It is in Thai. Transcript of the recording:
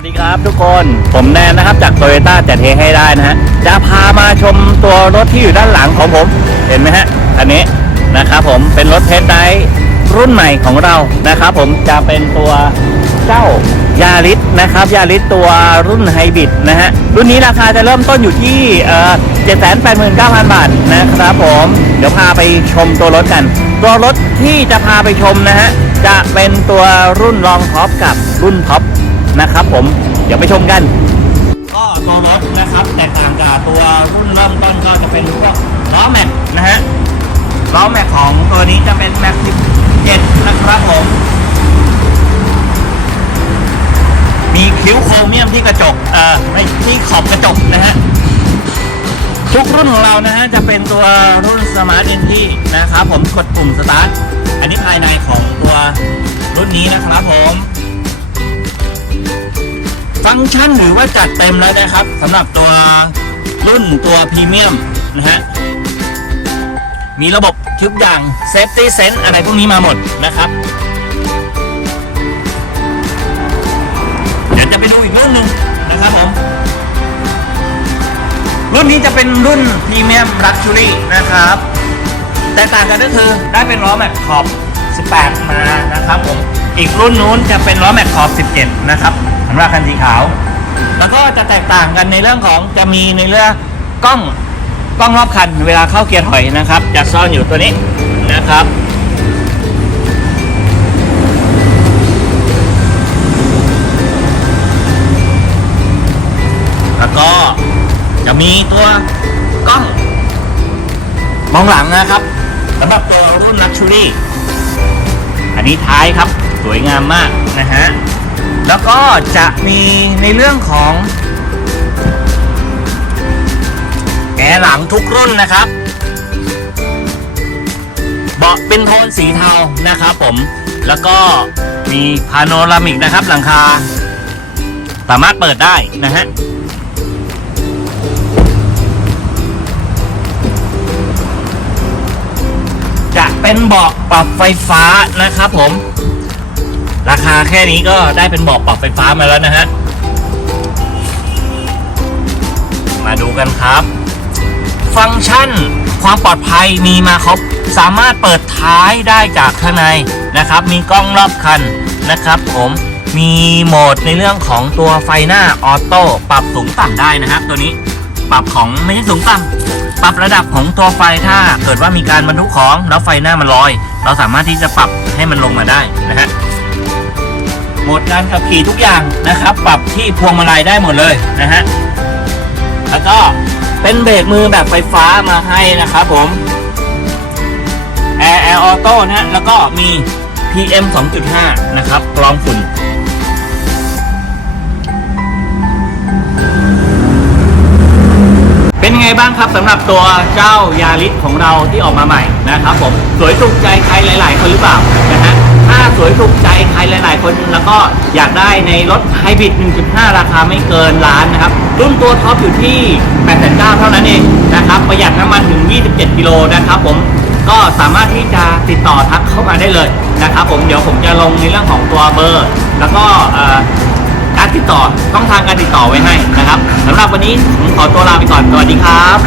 วัสดีครับทุกคน ผมแนนนะครับจากโตโยต้าจัดเทให้ได้นะฮะ จะพามาชมตัวรถที่อยู่ด้านหลังของผม เห็นไหมฮะ อันนี้นะครับผมเป็นรถเทสไดรุ่นใหม่ของเรานะครับผมจะเป็นตัวเจ้ายาริสนะครับยาริสตัวรุ่นไฮบริดนะฮะ รุ่นนี้ราคาจะเริ่มต้นอยู่ที่เอ่อ789,000บาทนะครับผม เดี๋ยวพาไปชมตัวรถกัน ตัวรถที่จะพาไปชมนะฮะ จะเป็นตัวรุ่นรองท็อปกับรุ่นท็อป นะครับผมเดี๋ยวไปชมกัน ก็ตัวรถนะครับแตกต่างจากตัวรุ่นเริ่มต้นก็จะเป็นพวกล้อแม็กนะฮะล้อแม็กของตัวนี้จะเป็นแม็ก17นะครับผม มีคิ้วโครเมียมที่กระจกเอ่อไม่ที่ขอบกระจกนะฮะทุกรุ่นของเรานะฮะจะเป็นตัวรุ่น Smart Entry นะครับผมกดปุ่มสตาร์ทอันนี้ภายในของตัวรุ่นนี้นะครับผม ฟังก์ชันหรือว่าจัดเต็มแล้วนะครับสำหรับตัวรุ่นตัวพรีเมียมนะฮะมีระบบทุกอย่างเซฟตี้เซนอะไรพวกนี้มาหมดนะครับเดี๋ยวจะไปดูอีกรุ่นหนึ่งนะครับผมรุ่นนี้จะเป็นรุ่นพรีเมียมลักชูรี่นะครับ แตกต่างกันก็คือได้เป็นล้อแม็กขอบ 18 มานะครับผม อีกรุ่นนู้นจะเป็นล้อแม็กขอบ17 นะครับสำหรับคันสีขาว แล้วก็จะแตกต่างกันในเรื่องของจะมีในเรื่องกล้องกล้องรอบคันเวลาเข้าเกียร์ถอยนะครับ จะซ่อนอยู่ตัวนี้นะครับแล้วก็จะมีตัวกล้องมองหลังนะครับสำหรับตัวรุ่น Luxury อันนี้ท้ายครับ วยงามมากนะฮะ แล้วก็จะมีในเรื่องของแกะหลังทุกรุ่นนะครับ เบาะเป็นโทนสีเทานะครับผม แล้วก็มีพาโนรามิกนะครับ หลังคา สามารถเปิดได้นะฮะจะเป็นเบาะปรับไฟฟ้านะครับผม ราคาแค่นี้ก็ได้เป็นบาะปรับไฟฟ้ามาแล้วนะฮะ มาดูกันครับ ฟังก์ชันความปลอดภัยมีมาครบ สามารถเปิดท้ายได้จากข้างในนะครับ มีกล้องรอบคันนะครับผมมีโหมดในเรื่องของตัวไฟหน้าออโต้ปรับสูงต่ำได้นะครับ ตัวนี้ปรับของไม่ใช่สูงต่ำปรับระดับของตัวไฟถ้าเกิดว่ามีการบรรทุกของแล้วไฟหน้ามันลอย เราสามารถที่จะปรับให้มันลงมาได้นะฮะ มดการขับขี่ทุกอย่างนะครับ ปรับที่พวงมาลัยได้หมดเลยนะฮะแล้วก็เป็นเบรกมือแบบไฟฟ้ามาให้นะครับผม Air Air Auto นะฮะแล้วก็มี PM 2.5 นะครับกรองฝุ่น บ้างครับสำหรับตัวเจ้ายาริสของเราที่ออกมาใหม่นะครับผมสวยถูกใจใครหลาย ๆ คนหรือเปล่านะฮะถ้าสวยถูกใจใครหลาย ๆ คนแล้วก็อยากได้ในรถไฮบริด 1.5 ราคาไม่เกินล้านนะครับ รุ่นตัวท็อปอยู่ที่8,900เท่านั้นเองนะครับประหยัดน้ำมันถึง 27 กิโลนะครับผมก็สามารถที่จะติดต่อทักเข้ามาได้เลยนะครับผมเดี๋ยวผมจะลงในเรื่องของตัวเบอร์ แล้วก็เอ่อ การติดต่อต้องทางการติดต่อไว้ให้นะครับสำหรับวันนี้ผมขอตัวลาไปก่อนสวัสดีครับ